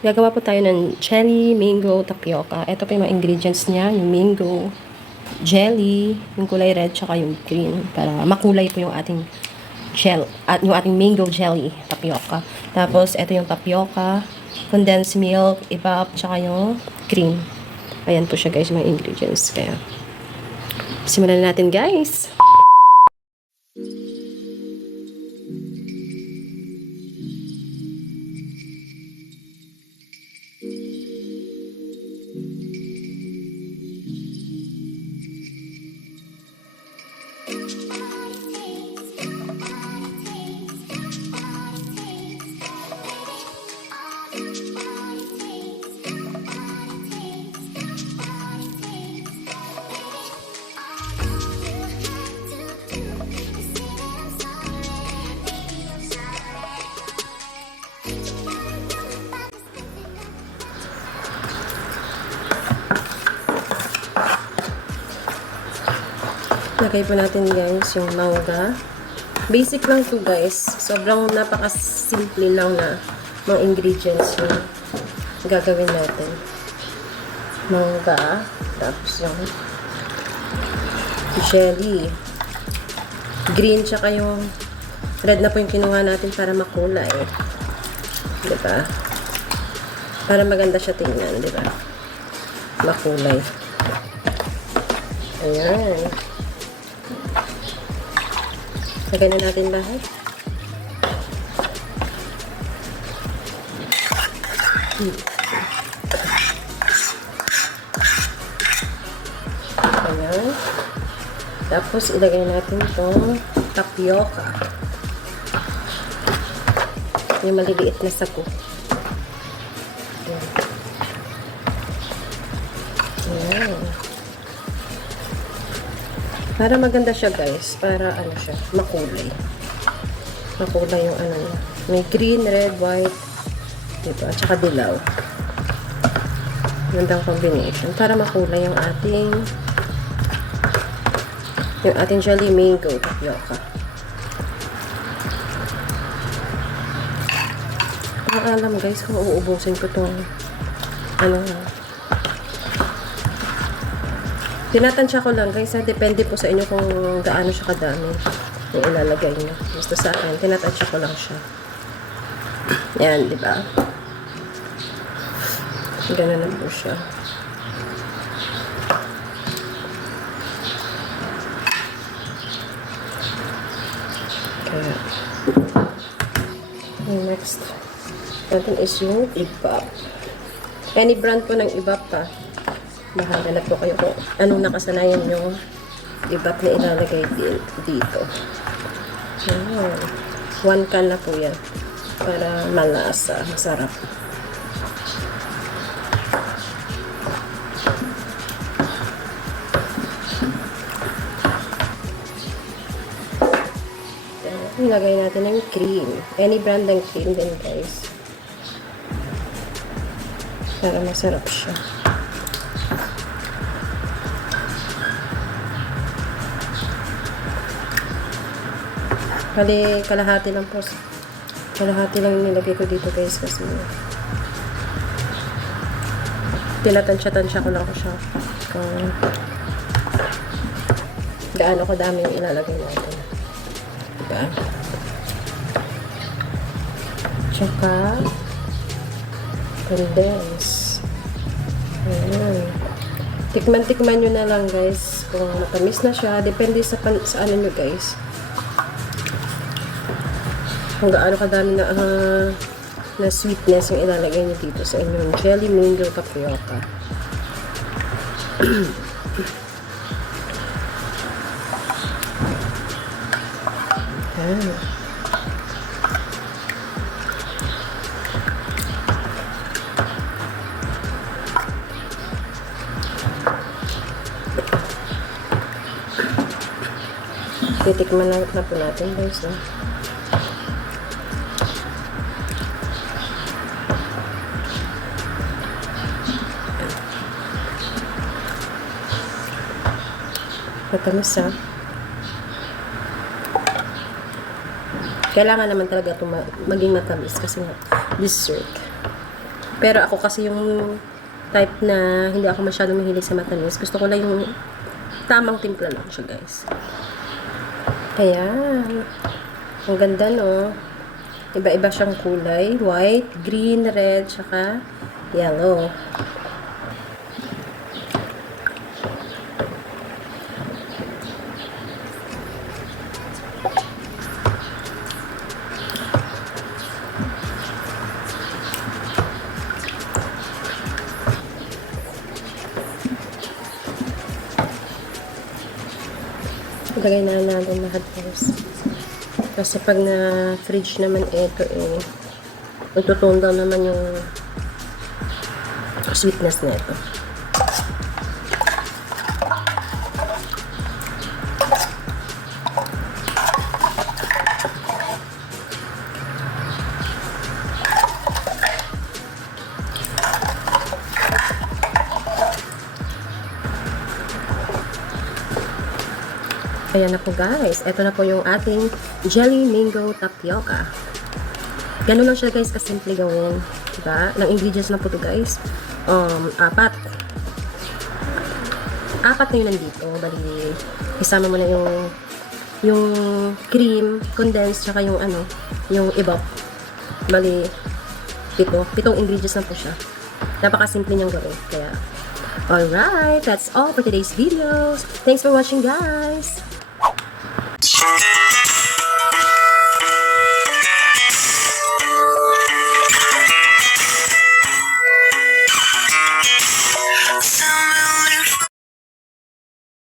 Gagawa po tayo ng jelly, mango, tapioca. Ito po yung mga ingredients niya. Yung mango, jelly, yung kulay red, tsaka yung green. Para makulay po yung ating gel, at yung ating mango jelly, tapioca. Tapos, ito yung tapioca, condensed milk, evap, tsaka yung cream. Ayan po siya guys, mga ingredients. Kaya, simulan na natin guys. Lagay po natin guys yung mangga. Basic lang to guys. Sobrang napaka-simple lang na mga ingredients yung gagawin natin. Mangga. Tapos yung jelly. Green tsaka yung red na po yung kinuha natin para makulay. Diba? Para maganda siya tingnan. Diba? Makulay. Ayan. Lagay na natin lahat. Ayan. Tapos, ilagay natin itong tapioca. Yung maliliit na sago. Ayan. Ayan. Para maganda siya guys. Para ano siya, makulay. Makulay yung ano niya. May green, red, white. Diba? At saka dilaw. Gandang combination. Para makulay yung ating jelly mango tapioca. Ang alam guys kung uubusin ko itong ano. Tinatansya ko lang guys, depende po sa inyo kung gaano siya kadami yung ilalagay nyo. Basta sa akin, tinatansya ko lang siya. Yan, di ba? Ganun na po siya. Kaya, yung next natin is yung evap. Any brand po ng evap pa. Bahala na po kayo kung anong nakasanayan yung evap na ilalagay dito. Ayan. 1 can na po yan. Para malasa. Masarap. Ilagay natin ng cream. Any brand ng cream din guys. Para masarap siya. Kali kalahati lang po. Kalahati lang nilagay ko dito guys kasi tinatansya-tansya ko lang ko siya kung gaano ko dami yung ilalagay natin. Diba? Tsaka condense. Ayan. Tikman-tikman nyo na lang guys kung matamis na siya. Depende sa ano nyo guys. Kung gaano kadami na sweetness yung ilalagay niyo dito sa inyong jelly mango tapioca. Titikman na po natin guys. Matamis ha. Kailangan naman talaga ito maging matamis kasi nga dessert. Pero ako kasi yung type na hindi ako masyadong mahilig sa matamis. Gusto ko lang yung tamang timpla lang siya, guys. Ayan. Ang ganda, no? Iba-iba siyang kulay. White, green, red, tsaka yellow. Ilagay na natin lahat, guys. Kasi pag na-fridge naman ito, magtutone down naman yung sweetness na ito. Ayan na po, guys. Ito na po yung ating jelly mango tapioca. Ganun lang siya, guys, kasimple gawin. Diba? Ng ingredients na po to, guys. Apat. Apat na yun nandito. Bali, isama mo na yung cream, condensed, tsaka yung yung iba. Bali, pitong ingredients na po siya. Napakasimple niyang gawin. Kaya, alright, that's all for today's videos. Thanks for watching, guys.